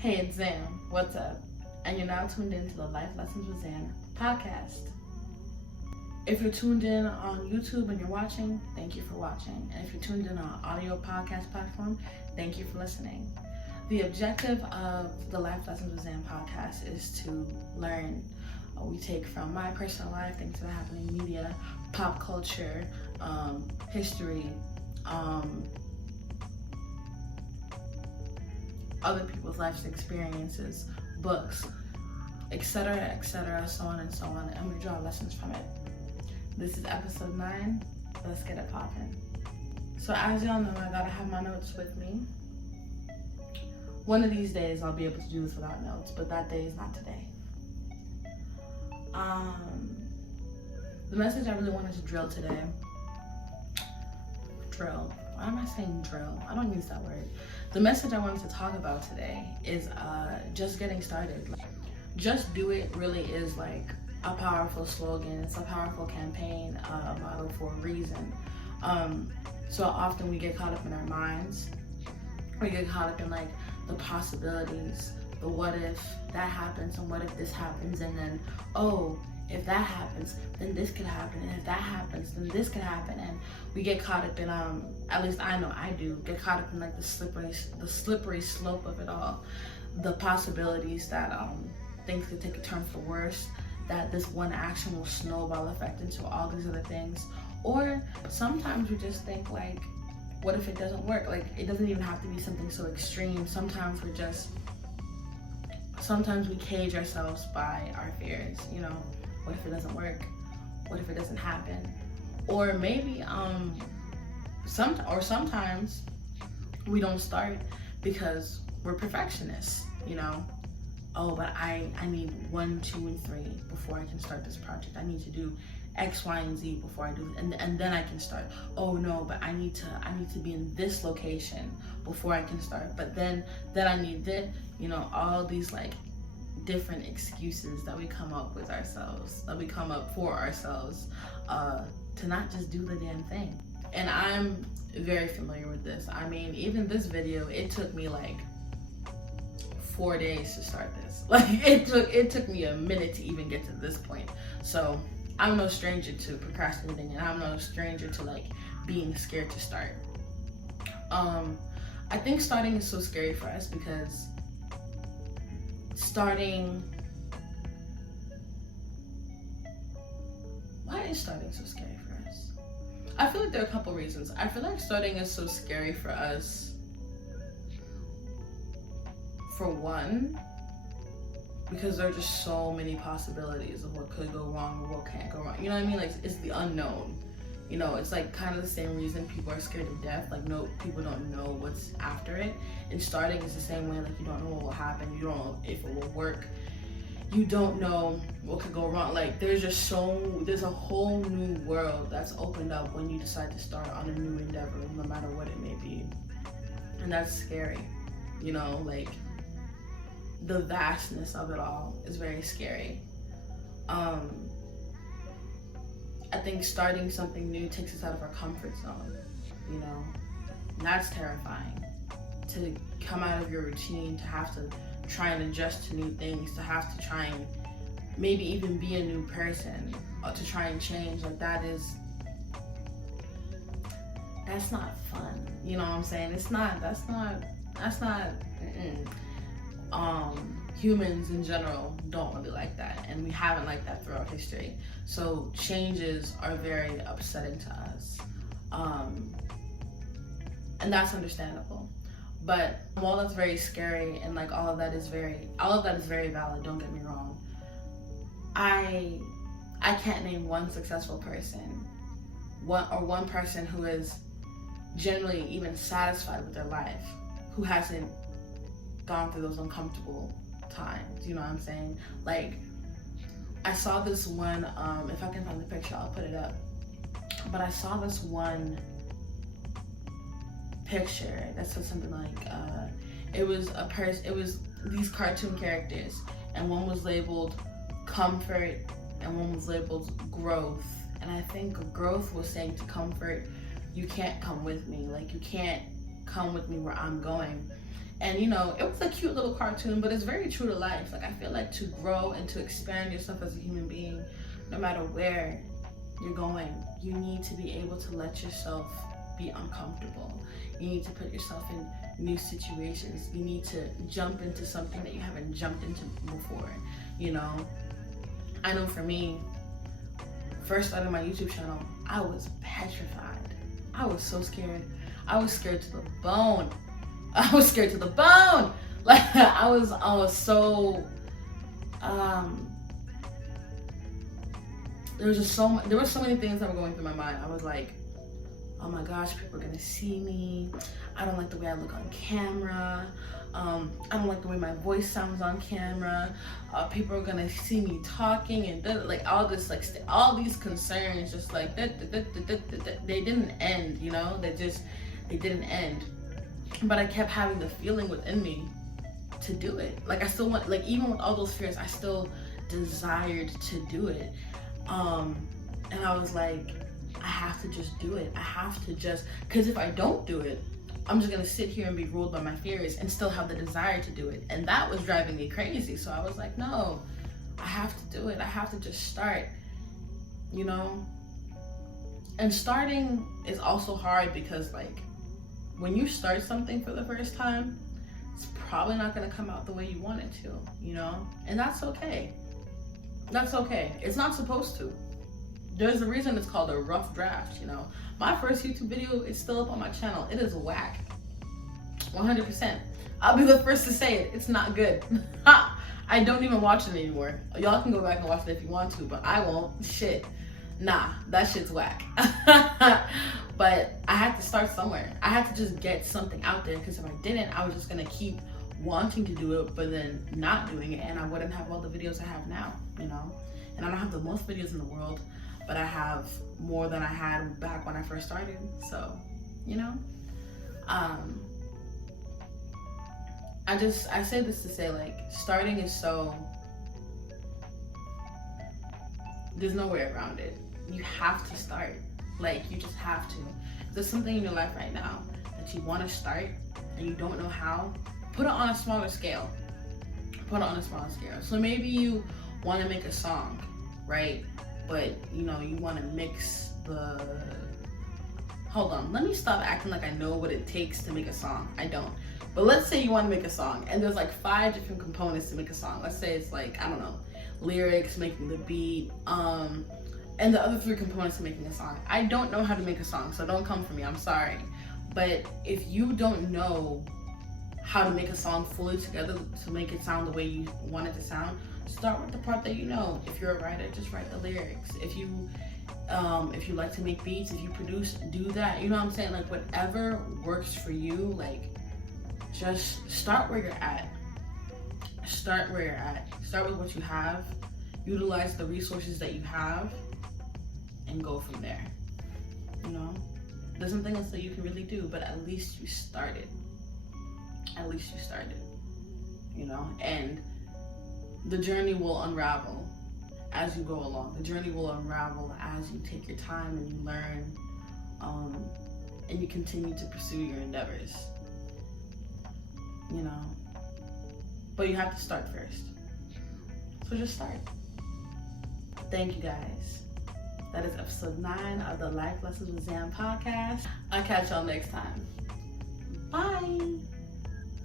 Hey, it's Zan. What's up? And you're now tuned in to the Life Lessons with Zan podcast. If you're tuned in on YouTube and you're watching, thank you for watching. And if you're tuned in on an audio podcast platform, thank you for listening. The objective of the Life Lessons with Zan podcast is to learn. We take from my personal life, things that happen in media, pop culture, history, other people's life experiences, books, etc., so on and so on, and we draw lessons from it. This is episode 9. Let's get it poppin'. So as y'all know, I gotta have my notes with me. One of these days I'll be able to do this without notes, but that day is not today. The message I really wanted to drill today. Why am I saying drill? I don't use that word. The message I wanted to talk about today is just getting started. Like, just do it really is like a powerful slogan. It's a powerful campaign motto for a reason. So often we get caught up in our minds. We get caught up in like the possibilities, the what if that happens and what if this happens, and then if that happens, then this could happen, and if that happens, then this could happen, and we get caught up in at least I know I do get caught up in like the slippery slope of it all, the possibilities that things could take a turn for worse, that this one action will snowball effect into all these other things, or sometimes we just think like, what if it doesn't work? Like, it doesn't even have to be something so extreme. Sometimes we cage ourselves by our fears, you know. What if it doesn't work? What if it doesn't happen? Or maybe sometimes we don't start because we're perfectionists, you know. Oh, but I need 1, 2, and 3 before I can start this project. I need to do X, Y, and Z before I do it, and then I can start. Oh no, but I need to be in this location before I can start. But then I need this, you know, all these like different excuses that we come up with ourselves, that we come up for ourselves, to not just do the damn thing. And I'm very familiar with this. I mean, even this video, it took me like 4 days to start this. Like, it took me a minute to even get to this point. So I'm no stranger to procrastinating, and I'm no stranger to like being scared to start. I think starting is so scary for us because why is starting so scary for us? I feel like there are a couple reasons. I feel like starting is so scary for us, for one, because there are just so many possibilities of what could go wrong or what can't go wrong. You know what I mean? Like, it's the unknown. You know, it's like kind of the same reason people are scared of death. Like, no, people don't know what's after it. And starting is the same way. Like, you don't know what will happen. You don't know if it will work. You don't know what could go wrong. Like, there's a whole new world that's opened up when you decide to start on a new endeavor, no matter what it may be. And that's scary. You know, like, the vastness of it all is very scary. I think starting something new takes us out of our comfort zone, you know. And that's terrifying. To come out of your routine, to have to try and adjust to new things, to have to try and maybe even be a new person, or to try and change, like that's not fun. You know what I'm saying? That's not humans in general don't really like that, and we haven't liked that throughout history. So changes are very upsetting to us, and that's understandable. But while that's very scary and like all of that is very valid, don't get me wrong, I can't name one successful person, one person who is generally even satisfied with their life, who hasn't gone through those uncomfortable times. You know what I'm saying? Like, I saw this one, if I can find the picture, I'll put it up. But I saw this one picture that said something like, it was these cartoon characters, and one was labeled comfort and one was labeled growth. And I think growth was saying to comfort, you can't come with me. Like, you can't come with me where I'm going. And you know, it was a cute little cartoon, but it's very true to life. Like I feel like to grow and to expand yourself as a human being, no matter where you're going, you need to be able to let yourself be uncomfortable. You need to put yourself in new situations. You need to jump into something that you haven't jumped into before. You know, I know for me, first starting my YouTube channel, I was petrified. I was so scared. I was scared to the bone. I was scared to the bone. Like I was so there were so many things that were going through my mind. I was like, oh my gosh, people are gonna see me. I don't like the way I look on camera. I don't like the way my voice sounds on camera. People are gonna see me talking and like all this, like all these concerns, just like they didn't end, you know. They didn't end. But I kept having the feeling within me to do it. Like I still want, like even with all those fears, I still desired to do it. And I was like, I have to just do it. I have to just, because if I don't do it, I'm just gonna sit here and be ruled by my fears and still have the desire to do it. And that was driving me crazy. So I was like, no, I have to do it. I have to just start, you know? And starting is also hard because like, when you start something for the first time, it's probably not gonna come out the way you want it to, you know? And that's okay. That's okay. It's not supposed to. There's a reason it's called a rough draft, you know? My first YouTube video is still up on my channel. It is whack. 100%. I'll be the first to say it. It's not good. I don't even watch it anymore. Y'all can go back and watch it if you want to, but I won't. Shit. Nah, that shit's whack. But I had to start somewhere. I had to just get something out there, because if I didn't, I was just gonna keep wanting to do it, but then not doing it, and I wouldn't have all the videos I have now, you know? And I don't have the most videos in the world, but I have more than I had back when I first started. So, you know, I say this to say, like, starting is so, there's no way around it. You have to start. Like, you just have to. If there's something in your life right now that you want to start and you don't know how, put it on a smaller scale. Put it on a smaller scale. So maybe you want to make a song, right? But, you know, you want to mix the... Hold on, let me stop acting like I know what it takes to make a song. I don't. But let's say you want to make a song and there's like 5 different components to make a song. Let's say it's like, I don't know, lyrics, making the beat, and the other 3 components to making a song. I don't know how to make a song, so don't come for me, I'm sorry. But if you don't know how to make a song fully together to make it sound the way you want it to sound, start with the part that you know. If you're a writer, just write the lyrics. If you like to make beats, if you produce, do that. You know what I'm saying? Like, whatever works for you, like, just start where you're at. Start where you're at. Start with what you have. Utilize the resources that you have and go from there. You know? There's nothing else that you can really do, but at least you started. At least you started. You know? And the journey will unravel as you go along. The journey will unravel as you take your time and you learn, and you continue to pursue your endeavors. You know? But you have to start first. So just start. Thank you guys. That is episode 9 of the Life Lessons with Zam podcast. I'll catch y'all next time. Bye.